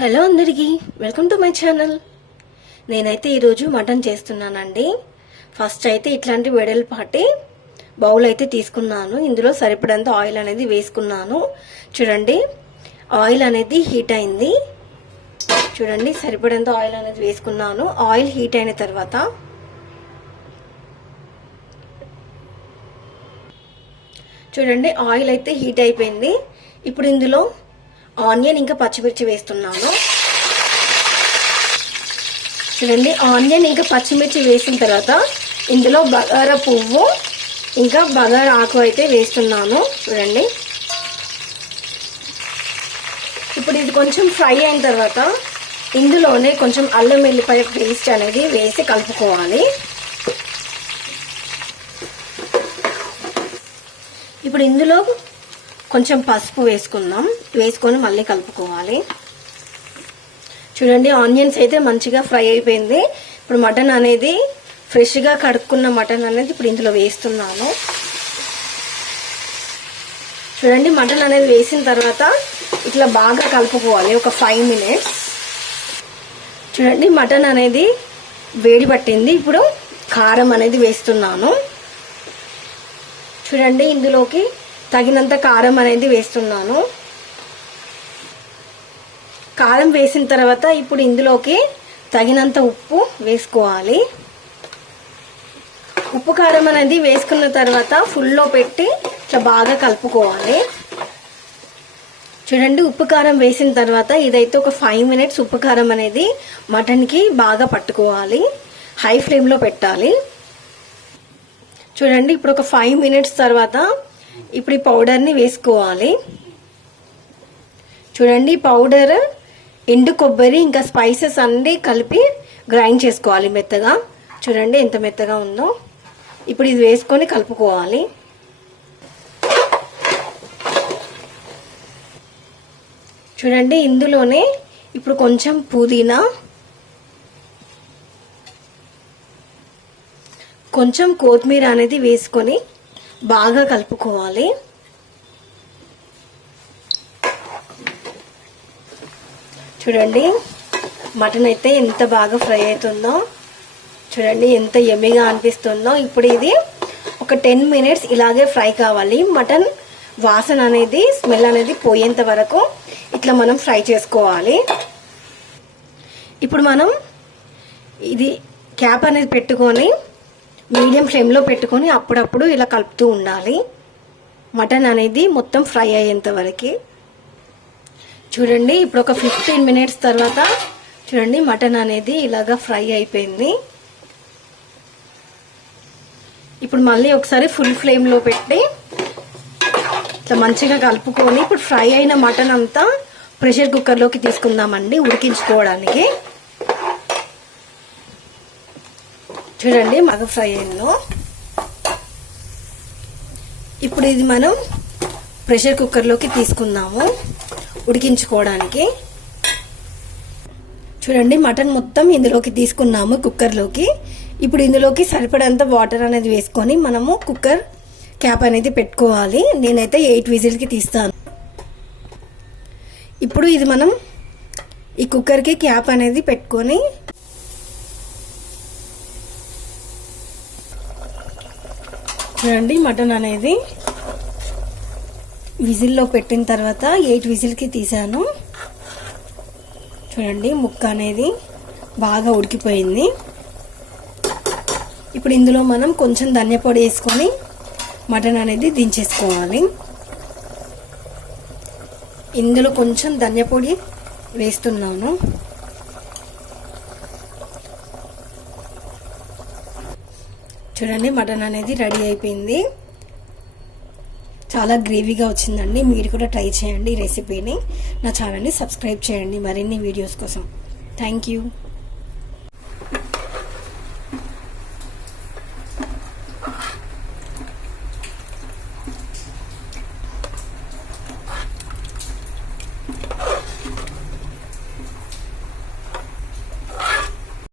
Hello అందరికీ welcome to my channel. నేనైతే ఈరోజు మటన్ చేస్తున్నానండి. ఫస్ట్ అయితే ఇట్లాంటి వెడల్పాటి బౌల్ అయితే తీసుకున్నాను. ఇందులో సరిపడంత ఆయిల్ అనేది వేసుకున్నాను. చూడండి, ఆయిల్ అనేది హీట్ అయింది. చూడండి, సరిపడంత ఆయిల్ అనేది వేసుకున్నాను. ఆయిల్ హీట్ అయిన తర్వాత చూడండి, ఆయిల్ అయితే హీట్ అయిపోయింది. ఇప్పుడు ఇందులో ఆనియన్ ఇంకా పచ్చిమిర్చి వేస్తున్నాను. చూడండి, ఆనియన్ ఇంకా పచ్చిమిర్చి వేసిన తర్వాత ఇందులో బగారా పువ్వు ఇంకా బగారా ఆకు అయితే వేస్తున్నాను. చూడండి, ఇప్పుడు ఇది కొంచెం ఫ్రై అయిన తర్వాత ఇందులోనే కొంచెం అల్లం వెల్లిపాయ పేస్ట్ అనేది వేసి కలుపుకోవాలి. ఇప్పుడు ఇందులో కొంచెం పసుపు వేసుకొని మళ్ళీ కలుపుకోవాలి. చూడండి, ఆనియన్స్ అయితే మంచిగా ఫ్రై అయిపోయింది. ఇప్పుడు మటన్ అనేది ఫ్రెష్గా కడుక్కున్న మటన్ అనేది ఇప్పుడు ఇందులో వేస్తున్నాను. చూడండి, మటన్ అనేది వేసిన తర్వాత ఇట్లా బాగా కలుపుకోవాలి ఒక 5 minutes. చూడండి, మటన్ అనేది వేడి పట్టింది. ఇప్పుడు కారం అనేది వేస్తున్నాను. చూడండి, ఇందులోకి తగినంత కారం అనేది వేస్తున్నాను. కారం వేసిన తర్వాత ఇప్పుడు ఇందులోకి తగినంత ఉప్పు వేసుకోవాలి. ఉప్పు కారం అనేది వేసుకున్న తర్వాత ఫుల్లో పెట్టి ఇట్లా బాగా కలుపుకోవాలి. చూడండి, ఉప్పు కారం వేసిన తర్వాత ఇదైతే ఒక 5 minutes ఉప్పు కారం అనేది మటన్కి బాగా పట్టుకోవాలి. హై ఫ్లేమ్లో పెట్టాలి. చూడండి, ఇప్పుడు ఒక 5 minutes తర్వాత ఇప్పుడు ఈ పౌడర్ని వేసుకోవాలి. చూడండి, పౌడర్ ఎండు కొబ్బరి ఇంకా స్పైసెస్ అన్నీ కలిపి గ్రైండ్ చేసుకోవాలి మెత్తగా. చూడండి ఎంత మెత్తగా ఉందో. ఇప్పుడు ఇది వేసుకొని కలుపుకోవాలి. చూడండి, ఇందులోనే ఇప్పుడు కొంచెం పుదీనా, కొంచెం కొత్తిమీర అనేది వేసుకొని బాగా కలుపుకోవాలి. చూడండి, మటన్ అయితే ఎంత బాగా ఫ్రై అవుతుందో. చూడండి, ఎంత యమ్మీగా అనిపిస్తుందో. ఇప్పుడు ఇది ఒక 10 minutes ఇలాగే ఫ్రై కావాలి. మటన్ వాసన అనేది స్మెల్ అనేది పోయేంత వరకు ఇట్లా మనం ఫ్రై చేసుకోవాలి. ఇప్పుడు మనం ఇది క్యాప్ అనేది పెట్టుకొని మీడియం ఫ్లేమ్లో పెట్టుకొని అప్పుడప్పుడు ఇలా కలుపుతూ ఉండాలి, మటన్ అనేది మొత్తం ఫ్రై అయ్యేంత వరకు. చూడండి, ఇప్పుడు ఒక 15 minutes తర్వాత చూడండి మటన్ అనేది ఇలాగా ఫ్రై అయిపోయింది. ఇప్పుడు మళ్ళీ ఒకసారి ఫుల్ ఫ్లేమ్లో పెట్టి ఇట్లా మంచిగా కలుపుకొని ఇప్పుడు ఫ్రై అయిన మటన్ అంతా ప్రెషర్ కుక్కర్లోకి తీసుకుందామండి ఉడికించుకోవడానికి. చూడండి, బాగా ఫ్రై అయిందో. ఇప్పుడు ఇది మనం ప్రెషర్ కుక్కర్లోకి తీసుకుందాము ఉడికించుకోవడానికి. చూడండి, మటన్ మొత్తం ఇందులోకి తీసుకున్నాము కుక్కర్లోకి. ఇప్పుడు ఇందులోకి సరిపడంత వాటర్ అనేది వేసుకొని మనము కుక్కర్ క్యాప్ అనేది పెట్టుకోవాలి. నేనైతే 8 విజిల్కి తీస్తాను. ఇప్పుడు ఇది మనం ఈ కుక్కర్కి క్యాప్ అనేది పెట్టుకొని చూడండి, మటన్ అనేది విజిల్లో పెట్టిన తర్వాత 8 విజిల్కి తీసాను. చూడండి, ముక్క అనేది బాగా ఉడికిపోయింది. ఇప్పుడు ఇందులో మనం కొంచెం ధనియా పొడి వేసుకొని మటన్ అనేది దించేసుకోవాలి. ఇందులో కొంచెం ధనియా పొడి వేస్తున్నాను. చూడండి, మటన్ అనేది రెడీ అయిపోయింది. చాలా గ్రేవీగా వచ్చిందండి. మీరు కూడా ట్రై చేయండి ఈ రెసిపీని. నా ఛానల్ని సబ్స్క్రైబ్ చేయండి మరిన్ని వీడియోస్ కోసం. Thank you.